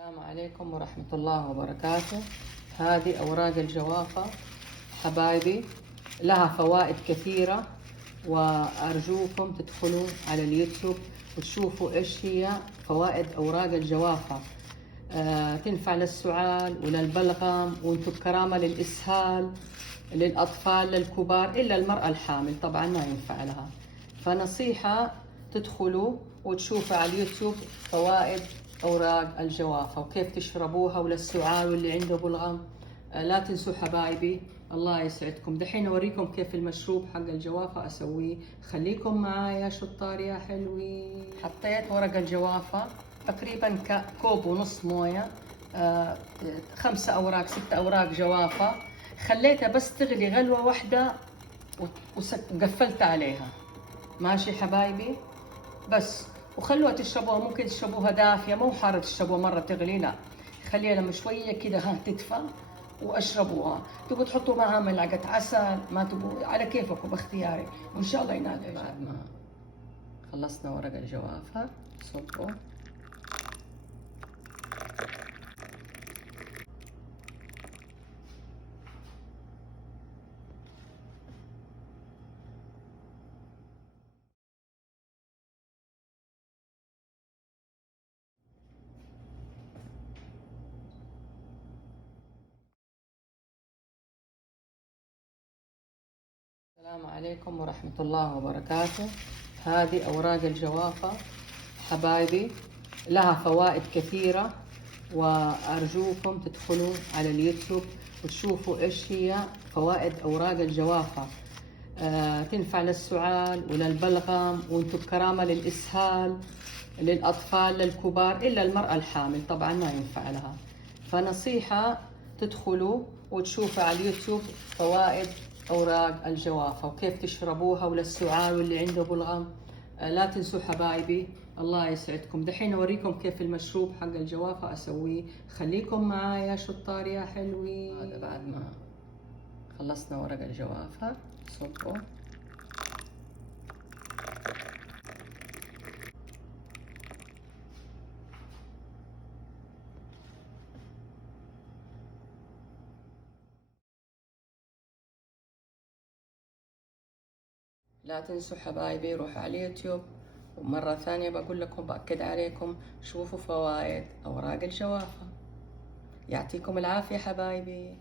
السلام عليكم ورحمة الله وبركاته. هذه أوراق الجوافة حبايبي، لها فوائد كثيرة، وأرجوكم تدخلوا على اليوتيوب وتشوفوا إيش هي فوائد أوراق الجوافة. تنفع للسعال وللبلغم، وانتم بكرامة للإسهال، للأطفال، للكبار، إلا المرأة الحامل طبعا ما ينفع لها. فنصيحة تدخلوا وتشوفوا على اليوتيوب فوائد أوراق الجوافة وكيف تشربوها، وللسعال واللي عنده بلغم. لا تنسوا حبايبي، الله يسعدكم. دحين أوريكم كيف المشروب حق الجوافة أسويه، خليكم معايا شطار يا حلوين. حطيت ورق الجوافة تقريبا كوب ونص موية، 5 أوراق 6 أوراق جوافة. خليتها بس تغلي غلوة واحدة وقفلت عليها. ماشي حبايبي، بس وخلوها تشربوها. ممكن تشربوها دافية، مو حارة تشربوها مرة تغلي، لا، خليها لما شوية كده تدفى واشربوها. تبغوا تحطوا معها ملعقة عسل، ما تبغوا، على كيفكم باختياري، وإن شاء الله ينال. بعد ما خلصنا ورق الجوافة صبوا. السلام عليكم ورحمة الله وبركاته. هذه أوراق الجوافة حبايبي، لها فوائد كثيرة، وأرجوكم تدخلوا على اليوتيوب وتشوفوا إيش هي فوائد أوراق الجوافة. تنفع للسعال وللبلغم، وانتم بكرامة للإسهال، للأطفال، للكبار، إلا المرأة الحامل طبعا ما ينفع لها. فنصيحة تدخلوا وتشوفوا على اليوتيوب فوائد أوراق الجوافة وكيف تشربوها، وللسعال واللي عنده بلغم. لا تنسوا حبايبي، الله يسعدكم. دحين أوريكم كيف المشروب حق الجوافة أسويه، خليكم معايا شطار يا حلوين. هذا بعد ما خلصنا ورق الجوافة صبوا. لا تنسوا حبايبي، روحوا على اليوتيوب، ومرة ثانية بقول لكم، بأكد عليكم، شوفوا فوائد أوراق الجوافة. يعطيكم العافية حبايبي.